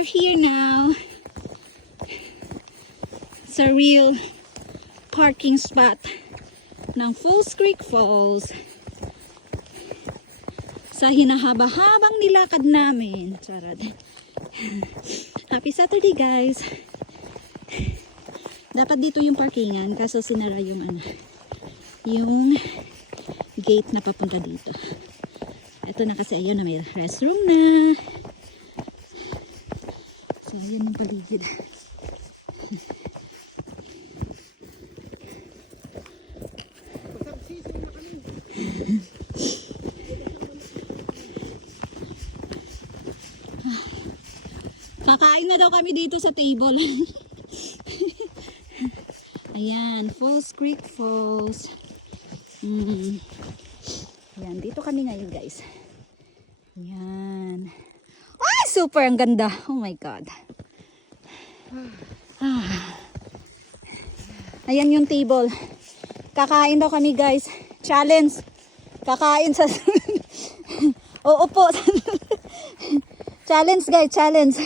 are here now sa real parking spot ng Falls Creek Falls. Sa hinahaba-habang nilakad namin. Charot. Happy Saturday, guys. Dapat dito yung parkingan kaso sinara yung yung gate na papunta dito. Ito na kasi ayun na may restroom na. So yun yung paligid. Kakain na daw kami dito sa table. Ayan, Falls Creek Falls. Ayan, dito kami ngayon, guys. Ayan. Ay, super ang ganda. Oh my God. Ayan yung table. Kakain daw kami, guys. Challenge. Kakain sa... Oo po. Challenge, guys. Challenge.